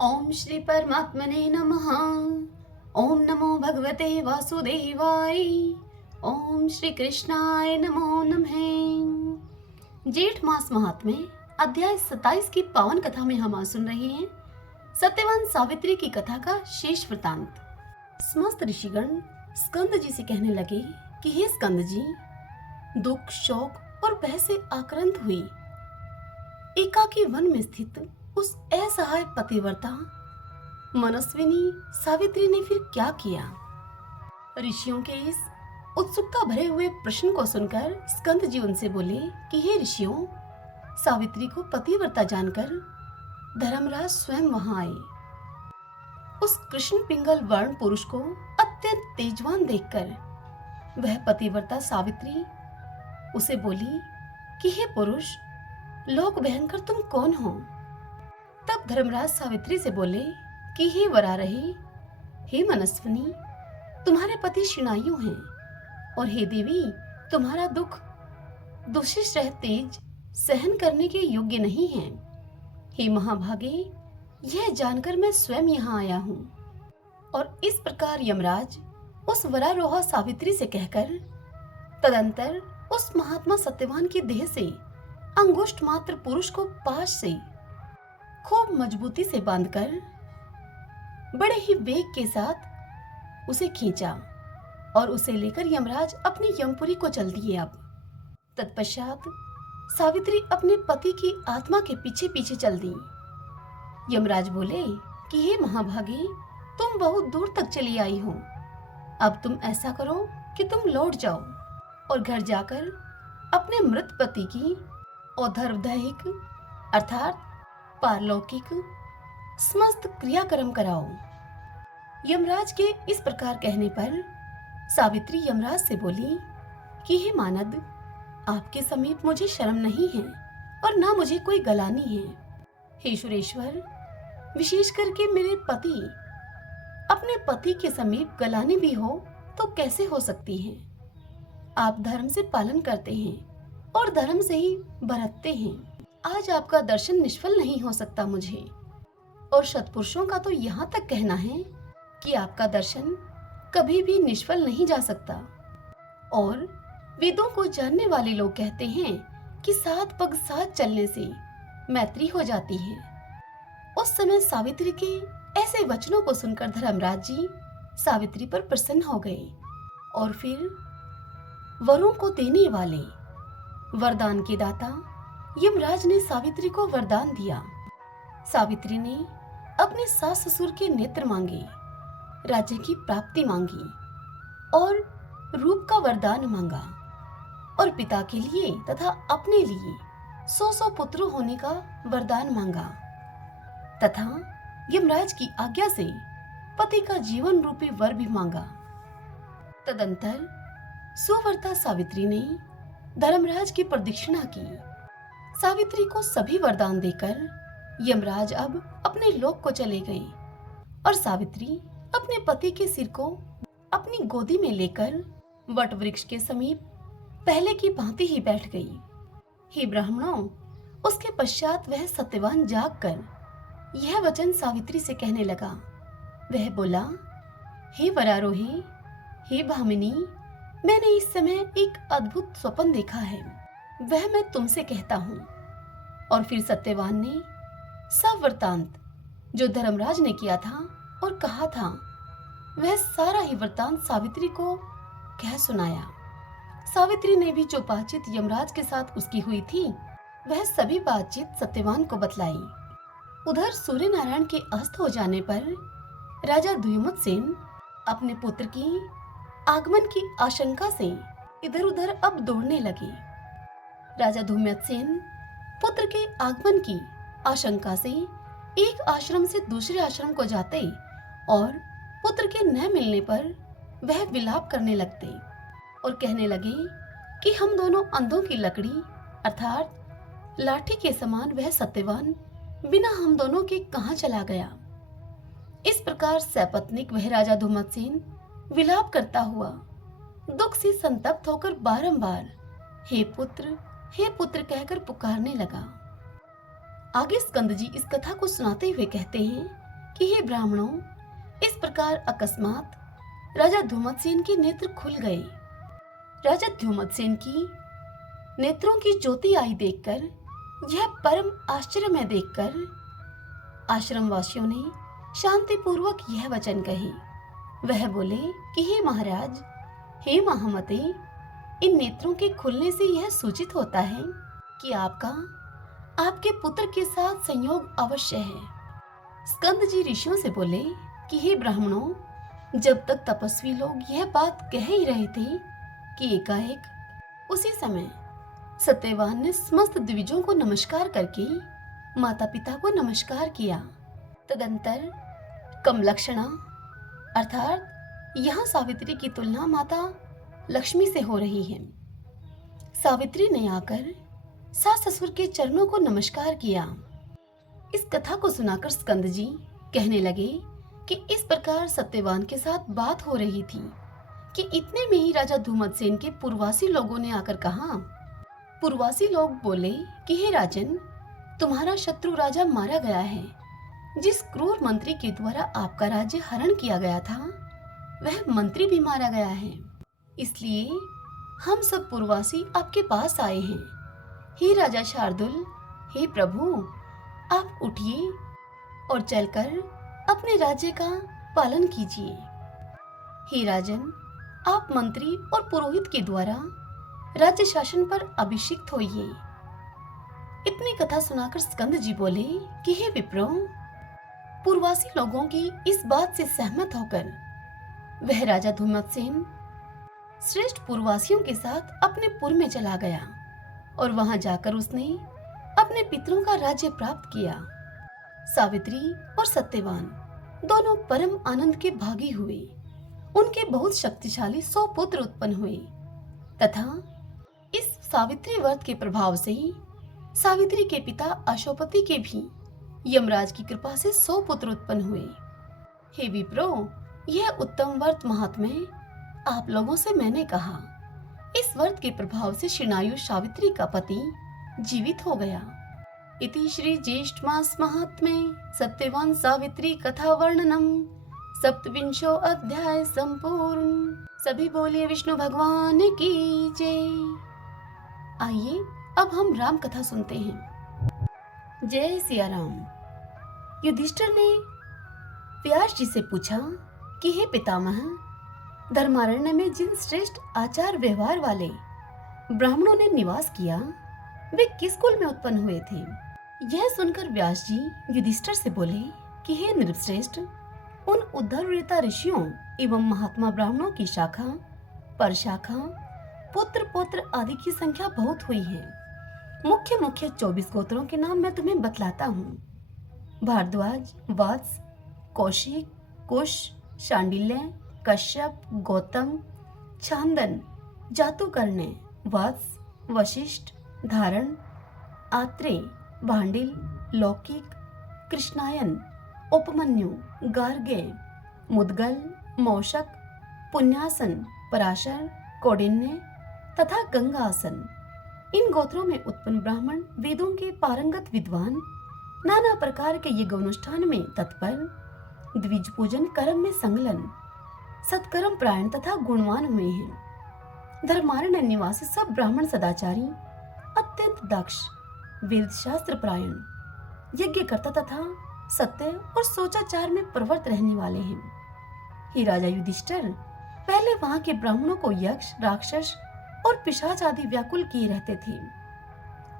ओम श्री परमात्मने नमः। ओम नमो भगवते वासुदेवाय। ओम श्री कृष्णाय नमो नमः। जेठ मास महात्म्य अध्याय 27 की पावन कथा में हम आज सुन रहे हैं सत्यवान सावित्री की कथा का शेष वृतांत। समस्त ऋषिगण स्कंद जी से कहने लगे कि हे स्कंद जी, दुख, शोक और भय से आक्रांत हुई एकाकी वन में स्थित उस असहाय पतिव्रता मनस्विनी सावित्री ने फिर क्या किया? ऋषियों के इस उत्सुकता भरे हुए प्रश्न को सुनकर स्कंद जी उनसे बोले कि हे ऋषियों, सावित्री को पतिव्रता जानकर धर्मराज स्वयं वहां आए। उस कृष्ण पिंगल वर्ण पुरुष को अत्यंत तेजवान देखकर वह पतिव्रता सावित्री उसे बोली कि हे पुरुष, लोक भयंकर तुम कौन हो? तब धर्मराज सावित्री से बोले कि हे वरारही, हे मनस्विनी, तुम्हारे पति शिनायु हैं, और हे देवी, तुम्हारा दुख दुशिश रह तेज सहन करने के योग्य नहीं है। हे महाभागे, यह जानकर मैं स्वयं यहाँ आया हूँ। और इस प्रकार यमराज उस वरारोहा सावित्री से कहकर तदंतर उस महात्मा सत्यवान की देह से अंगुष्ठ मात्र पुरुष को पाश से खूब मजबूती से बांधकर बड़े ही वेग के साथ उसे खींचा और उसे लेकर यमराज अपनी यमपुरी को चल दिए। अब तत्पश्चात सावित्री अपने पति की आत्मा के पीछे पीछे चल दी। यमराज बोले कि हे महाभागी, तुम बहुत दूर तक चली आई हो। अब तुम ऐसा करो कि तुम लौट जाओ और घर जाकर अपने मृत पति की औधर्वदैहिक अर्थात पारलौकिक समस्त क्रियाक्रम कराओ। यमराज के इस प्रकार कहने पर सावित्री यमराज से बोली कि हे मानद, आपके समीप मुझे शर्म नहीं है और ना मुझे कोई गलानी है। हे सुरेश्वर, विशेष करके मेरे पति अपने पति के समीप गलानी भी हो तो कैसे हो सकती है? आप धर्म से पालन करते हैं और धर्म से ही बरतते हैं। आज आपका दर्शन निष्फल नहीं हो सकता मुझे, और सत्पुरुषों का तो यहाँ तक कहना है कि आपका दर्शन कभी भी निष्फल नहीं जा सकता। और वेदों को जानने वाले लोग कहते हैं कि 7 पग साथ चलने से मैत्री हो जाती है। उस समय सावित्री के ऐसे वचनों को सुनकर धर्मराज जी सावित्री पर प्रसन्न हो गए और फिर वरों को देने वाले वरदान के दाता यमराज ने सावित्री को वरदान दिया। सावित्री ने अपने सास ससुर के नेत्र मांगे, राज्य की प्राप्ति मांगी और रूप का वरदान मांगा, और पिता के लिए तथा अपने लिए 100 पुत्र होने का वरदान मांगा, तथा यमराज की आज्ञा से पति का जीवन रूपी वर भी मांगा। तदंतर सुवर्ता सावित्री ने धर्मराज की प्रदक्षिणा की। सावित्री को सभी वरदान देकर यमराज अब अपने लोक को चले गए और सावित्री अपने पति के सिर को अपनी गोदी में लेकर वट वृक्ष के समीप पहले की भांति ही बैठ गई। हे ब्राह्मणों, उसके पश्चात वह सत्यवान जाग कर यह वचन सावित्री से कहने लगा। वह बोला, हे वरारोही, हे भामिनी, मैंने इस समय एक अद्भुत स्वप्न देखा है, वह मैं तुमसे कहता हूँ। और फिर सत्यवान ने सब वृतांत जो धर्मराज ने किया था और कहा था, वह सारा ही वृतांत सावित्री को कह सुनाया। सावित्री ने भी जो बातचीत यमराज के साथ उसकी हुई थी, वह सभी बातचीत सत्यवान को बतलाई। उधर सूर्य नारायण के अस्त हो जाने पर राजा द्युमत्सेन अपने पुत्र की आगमन की आशंका से इधर उधर अब दौड़ने लगे। राजा धूम्रसेन पुत्र के आगमन की आशंका से एक आश्रम से दूसरे आश्रम को जाते और पुत्र के न मिलने पर वह विलाप करने लगते और कहने लगे कि हम दोनों अंधों की लकड़ी अर्थात लाठी के समान वह सत्यवान बिना हम दोनों के कहाँ चला गया। इस प्रकार सपत्नीक वह राजा धूम्रसेन विलाप करता हुआ दुख से संतप्त होकर बारंबार हे पुत्र कहकर पुकारने लगा। आगे स्कंद जी इस कथा को सुनाते हुए कहते हैं कि हे ब्राह्मणों, इस प्रकार अकस्मात राजा धूमतसेन के नेत्र खुल गए। राजा धूमतसेन की नेत्रों की ज्योति आई देखकर, यह परम आश्चर्य में देखकर आश्रम वासियों ने शांतिपूर्वक यह वचन कहे। वह बोले कि हे महाराज, हे महामते, इन नेत्रों के खुलने से यह सूचित होता है कि आपके पुत्र के साथ संयोग अवश्य है। स्कंद जी ऋषियों से बोले कि हे ब्राह्मणों, जब तक तपस्वी लोग यह बात कह ही रहे थे कि एकाएक उसी समय सत्यवान ने समस्त द्विजों को नमस्कार करके माता पिता को नमस्कार किया। तदंतर कमलक्षणा अर्थात यहाँ सावित्री की तुलना माता लक्ष्मी से हो रही है। सावित्री ने आकर सास ससुर के चरणों को नमस्कार किया। इस कथा को सुनाकर स्कंद जी कहने लगे कि इस प्रकार सत्यवान के साथ बात हो रही थी कि इतने में ही राजा धूमतसेन के पूर्ववासी लोगों ने आकर कहा। पूर्ववासी लोग बोले कि हे राजन, तुम्हारा शत्रु राजा मारा गया है। जिस क्रूर मंत्री के द्वारा आपका राज्य हरण किया गया था, वह मंत्री भी मारा गया है। इसलिए हम सब पूर्ववासी आपके पास आए हैं। हे राजा शार्दुल, हे प्रभु, आप उठिए और चलकर अपने राज्य का पालन कीजिए। हे राजन, आप मंत्री और पुरोहित के द्वारा राज्य शासन पर अभिषिक्त होइए। इतनी कथा सुनाकर स्कंद जी बोले कि हे विप्रो, पूर्ववासी लोगों की इस बात से सहमत होकर वह राजा धूमतसेन श्रेष्ठ पूर्ववासियों के साथ अपने पुर में चला गया और वहां जाकर उसने अपने पितरों का राज्य प्राप्त किया। सावित्री और सत्यवान दोनों परम आनंद के भागी हुए। उनके बहुत शक्तिशाली 100 पुत्र उत्पन्न हुए तथा इस सावित्री व्रत के प्रभाव से सावित्री के पिता अशोपति के भी यमराज की कृपा से 100 पुत्र उत्पन्न हुए। हे विप्रो, यह उत्तम व्रत महात्म्य आप लोगों से मैंने कहा। इस व्रत के प्रभाव से शिनायु सावित्री का पति जीवित हो गया। इति श्री ज्येष्ठ मास महात्म्ये सत्यवान सावित्री कथा वर्णनम 27वां अध्याय संपूर्ण। सभी बोलिए विष्णु भगवान की जय। आइए अब हम राम कथा सुनते हैं। जय सिया राम। युधिष्ठिर ने व्यास जी से पूछा कि हे पितामह, धर्मारण्य में जिन श्रेष्ठ आचार व्यवहार वाले ब्राह्मणों ने निवास किया, वे किस कुल में उत्पन्न हुए थे? यह सुनकर व्यास जी युधिष्ठिर से बोले कि हे नृपश्रेष्ठ, उन उद्धवरेता ऋषियों एवं महात्मा ब्राह्मणों की शाखा, परशाखा, पुत्र पौत्र आदि की संख्या बहुत हुई है। मुख्य मुख्य 24 गोत्रों के नाम मैं तुम्हें बतलाता हूँ। भारद्वाज, वत्स, कौशिक, कुश, शांडिल्य, कश्यप, गौतम, छांदन, जातुकर्ण्य, वत्स, वशिष्ठ, धारण, आत्रेय, भांडिल, लौकिक, कृष्णायन, उपमन्यु, गार्गे, मुद्गल, मौशक, पुण्यासन, पराशर, कौंडिन्य तथा गंगासन। इन गोत्रों में उत्पन्न ब्राह्मण वेदों के पारंगत विद्वान, नाना प्रकार के यज्ञानुष्ठान में तत्पर, द्विज पूजन कर्म में संलग्न, सत्कर्म प्रायण तथा गुणवान हुए हैं। धर्मारण्य निवासी सब ब्राह्मण सदाचारी, अत्यंत दक्ष, वेद शास्त्र प्रायण, यज्ञकर्ता तथा सत्य और सोचाचार में प्रवृत्त रहने वाले हैं। हे राजा युधिष्ठिर, पहले वहां के ब्राह्मणों को यक्ष, राक्षस और पिशाच आदि व्याकुल किए रहते थे।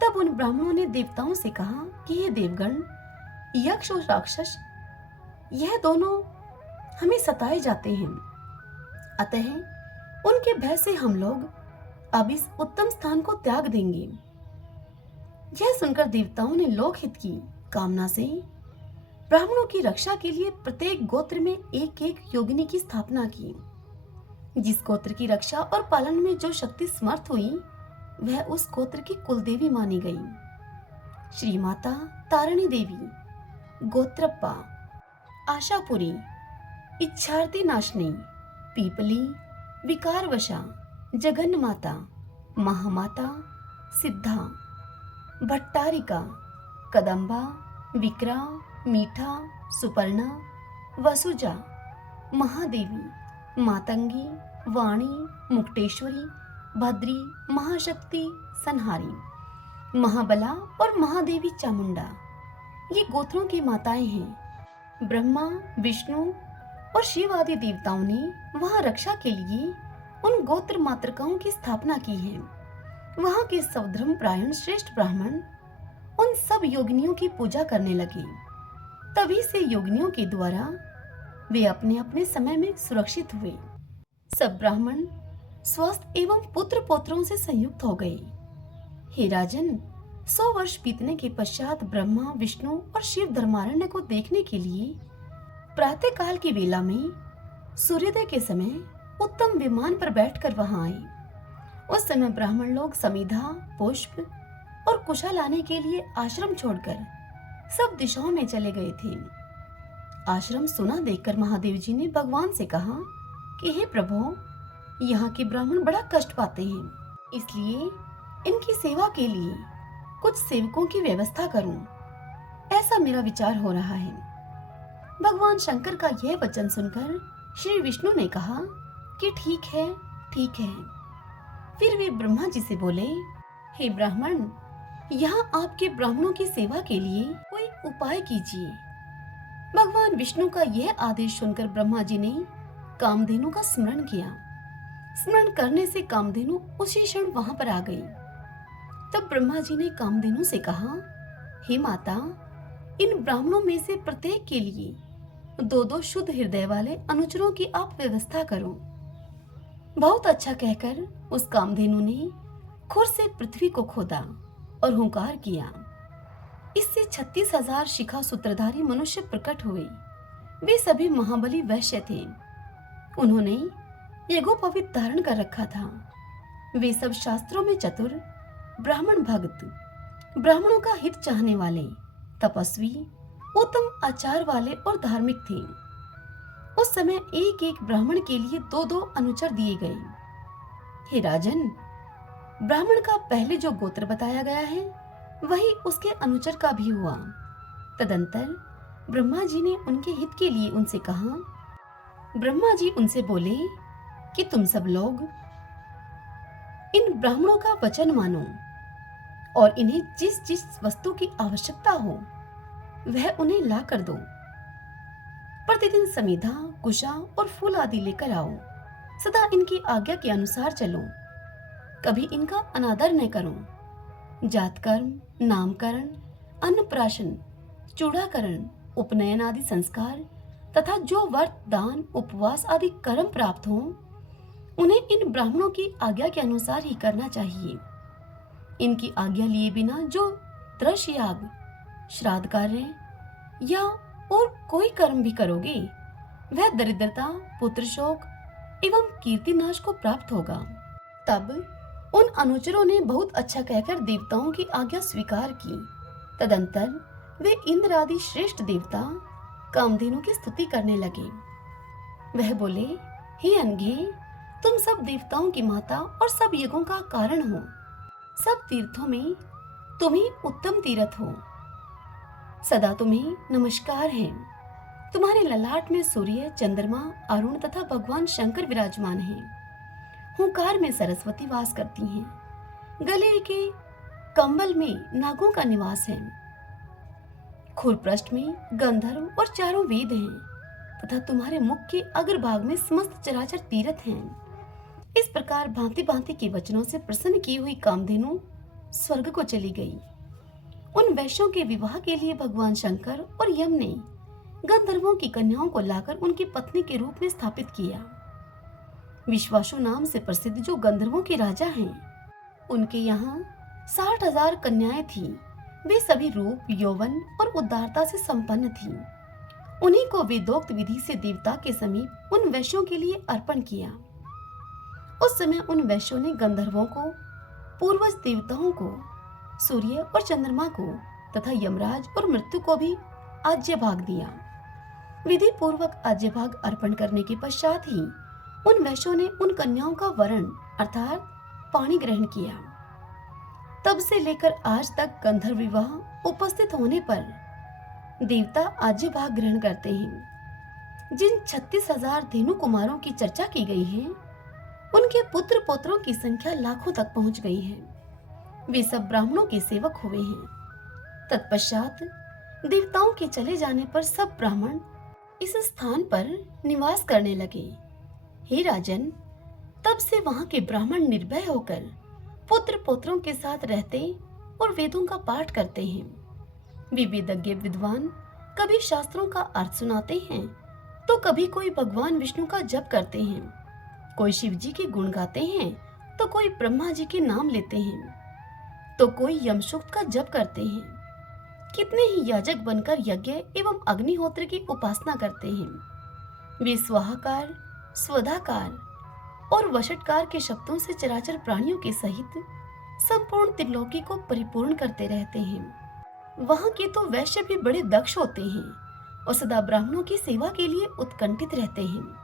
तब उन ब्राह्मणों ने देवताओं से कहा कि ये देवगण, यक्ष और राक्षस, यह दोनों हमें सताए जाते हैं, अतः उनके भय से हम लोग अब इस उत्तम स्थान को त्याग देंगे। यह सुनकर देवताओं ने लोकहित की कामना से ब्राह्मणों की रक्षा के लिए प्रत्येक गोत्र में एक एक योगिनी की स्थापना की। जिस गोत्र की रक्षा और पालन में जो शक्ति समर्थ हुई, वह उस गोत्र की कुलदेवी मानी गई। श्री माता तारिणी देवी, गोत्रप्पा, आशापुरी, इच्छार्थी नाशनी, पीपली, विकारवशा, जगन माता, महामाता, सिद्धा, भट्टारिका, कदम्बा, विक्रा, मीठा, सुपर्णा, वसुजा, महादेवी, मातंगी, वाणी, मुक्तेश्वरी, भद्री, महाशक्ति, संहारी, महाबला और महादेवी चामुंडा ये गोत्रों की माताएं हैं। ब्रह्मा, विष्णु और शिव आदि देवताओं ने वहां रक्षा के लिए उन गोत्र मातृकाओं की स्थापना की है। वहां के सवधर्म प्रायण श्रेष्ठ ब्राह्मण उन सब योगिनियों की पूजा करने लगे। तभी से योगिनियों के द्वारा वे अपने अपने समय में सुरक्षित हुए। सब ब्राह्मण स्वस्थ एवं पुत्र पौत्रों से संयुक्त हो गए। हे राजन, 100 वर्ष बीतने के पश्चात ब्रह्मा, विष्णु और शिव धर्मारण्य को देखने के लिए प्रातः काल की वेला में सूर्योदय के समय उत्तम विमान पर बैठकर वहां आए। उस समय ब्राह्मण लोग समिधा, पुष्प और कुशा लाने के लिए आश्रम छोड़कर सब दिशाओं में चले गए थे। आश्रम सुना देखकर महादेव जी ने भगवान से कहा कि हे प्रभु, यहाँ के ब्राह्मण बड़ा कष्ट पाते हैं, इसलिए इनकी सेवा के लिए कुछ सेवकों की व्यवस्था करूं। ऐसा मेरा विचार हो रहा है। भगवान शंकर का यह वचन सुनकर श्री विष्णु ने कहा कि ठीक है, ठीक है। फिर वे ब्रह्मा जी से बोले, हे ब्राह्मण, यहाँ आपके ब्राह्मणों की सेवा के लिए कोई उपाय कीजिए। भगवान विष्णु का यह आदेश सुनकर ब्रह्मा जी ने कामधेनु का स्मरण किया। स्मरण करने से कामधेनु उसी क्षण वहां पर आ गई। तब ब्रह्मा जी ने कामधेनु से कहा, हे माता, इन ब्राह्मणों में से प्रत्येक के लिए 2-2 शुद्ध हृदय वाले अनुचरों की आप व्यवस्था करो। बहुत अच्छा कहकर उस कामधेनु ने खुर से पृथ्वी को खोदा और हुंकार किया। इससे 36,000 शिखा सूत्रधारी मनुष्य प्रकट हुए। वे सभी महाबली वैश्य थे। उन्होंने यज्ञोपवीत धारण कर रखा था। वे सब शास्त्रों में चतुर, ब्राह्मण भक्त, ब्राह्मणों का हित चाहने वाले, तपस्वी, उत्तम आचार वाले और धार्मिक थे। उस समय एक एक ब्राह्मण के लिए 2-2 अनुचर दिए गए। हे राजन, ब्राह्मण का पहले जो गोत्र बताया गया है वही उसके अनुचर का भी हुआ। तदंतर ब्रह्मा जी ने उनके हित के लिए उनसे कहा। ब्रह्मा जी उनसे बोले कि तुम सब लोग इन ब्राह्मणों का वचन मानो और इन्हें जिस जिस वस्तु की आवश्यकता हो वह उन्हें ला कर दो। प्रतिदिन समिधा, कुशा और फूल आदि लेकर आओ। सदा इनकी आज्ञा के अनुसार चलो। कभी इनका अनादर न करो। जातकर्म, नामकरण, अन्नप्राशन, चूड़ाकरण, उपनयन आदि संस्कार तथा जो व्रत, दान, उपवास आदि कर्म प्राप्त हो उन्हें इन ब्राह्मणों की आज्ञा के अनुसार ही करना चाहिए। इनकी आज्ञा लिए बिना जो त्रश याग, श्राद्ध कार्य या और कोई कर्म भी करोगे वह दरिद्रता, पुत्र शोक एवं कीर्तिनाश को प्राप्त होगा। तब उन अनुचरों ने बहुत अच्छा कहकर देवताओं की आज्ञा स्वीकार की। तदंतर वे इंद्र आदि श्रेष्ठ देवता कामधेनु की स्तुति करने लगे। वह बोले, हे अनघे, तुम सब देवताओं की माता और सब यज्ञों का कारण हो। सब तीर्थों में तुम ही उत्तम तीर्थ हो। सदा तुम्हें नमस्कार है। तुम्हारे ललाट में सूर्य, चंद्रमा, अरुण तथा भगवान शंकर विराजमान हैं। हुंकार में सरस्वती वास करती हैं। गले के कंबल में नागों का निवास है। खुरपृष्ठ में गंधर्व और चारों वेद हैं तथा तुम्हारे मुख के अग्रभाग में समस्त चराचर तीर्थ हैं। इस प्रकार भांति भांति के वचनों से प्रसन्न की हुई कामधेनु स्वर्ग को चली गई। उन वैश्यों के विवाह के लिए भगवान शंकर और यम ने गंधर्वों की कन्याओं को लाकर उनकी पत्नी के रूप में स्थापित किया। विश्वासु नाम से प्रसिद्ध जो गंधर्वों के राजा हैं, उनके यहाँ 60,000 कन्याएं थीं। वे सभी रूप, यौवन और उदारता से संपन्न थीं। उन्हीं को वेदोक्त विधि से देवता के समीप उन वैश्यों के लिए अर्पण किया। उस समय उन वैश्यों ने गंधर्वों को, पूर्वज देवताओं को, सूर्य और चंद्रमा को तथा यमराज और मृत्यु को भी आज्य भाग दिया। विधि पूर्वक आज्य भाग अर्पण करने के पश्चात ही उन वैश्यों ने उन कन्याओं का वरण अर्थात पाणी ग्रहण किया। तब से लेकर आज तक गंधर्व विवाह उपस्थित होने पर देवता आज्य भाग ग्रहण करते हैं। जिन 36,000 धेनु कुमारों की चर्चा की गई है, उनके पुत्र पौत्रों की संख्या लाखों तक पहुंच गई है। वे सब ब्राह्मणों के सेवक हुए हैं। तत्पश्चात देवताओं के चले जाने पर सब ब्राह्मण इस स्थान पर निवास करने लगे। हे राजन, तब से वहां के ब्राह्मण निर्भय होकर पुत्र पौत्रों के साथ रहते और वेदों का पाठ करते हैं। वे वेदज्ञ विद्वान कभी शास्त्रों का अर्थ सुनाते हैं, तो कभी कोई भगवान विष्णु का जप करते हैं, कोई शिव जी के गुण गाते हैं, तो कोई ब्रह्मा जी के नाम लेते हैं, तो कोई यमसूक्त का जप करते हैं। कितने ही याजक बनकर यज्ञ एवं अग्निहोत्र की उपासना करते हैं। वे स्वाहाकार, स्वधाकार और वशटकार के शब्दों से चराचर प्राणियों के सहित संपूर्ण त्रिलोकी को परिपूर्ण करते रहते हैं। वहां के तो वैश्य भी बड़े दक्ष होते हैं और सदा ब्राह्मणों की सेवा के लिए उत्कंठित रहते हैं।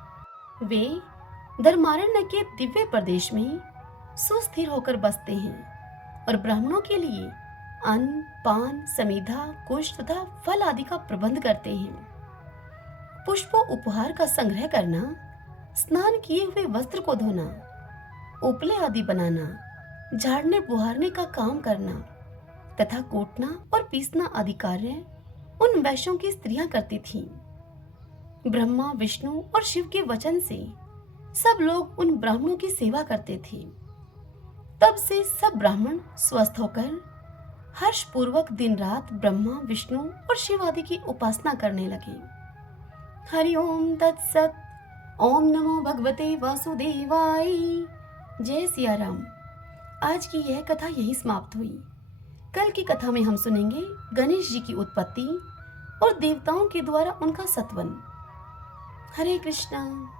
वे धर्मारण्य के दिव्य प्रदेश में सुस्थिर होकर बसते हैं और ब्राह्मणों के लिए अन्न, पान, समीधा, कुश तथा फल आदि का प्रबंध करते हैं। पुष्पों उपहार का संग्रह करना, स्नान किए हुए वस्त्र को धोना, उपले आदि बनाना, झाड़ने बुहारने का काम करना तथा कूटना और पीसना आदि कार्य उन वैश्यों की स्त्रियां करती थीं। ब्रह्मा, विष्णु और शिव के वचन से सब लोग उन ब्राह्मणों की सेवा करते थे। तब से सब ब्राह्मण स्वस्थ होकर हर्ष पूर्वक दिन रात ब्रह्मा, विष्णु और शिव आदि की उपासना करने लगे। हरि ओम तत्सत। ओम नमो भगवते वासुदेवाय। जय सिया राम। आज की यह कथा यहीं समाप्त हुई। कल की कथा में हम सुनेंगे गणेश जी की उत्पत्ति और देवताओं के द्वारा उनका सत्वन। हरे कृष्णा।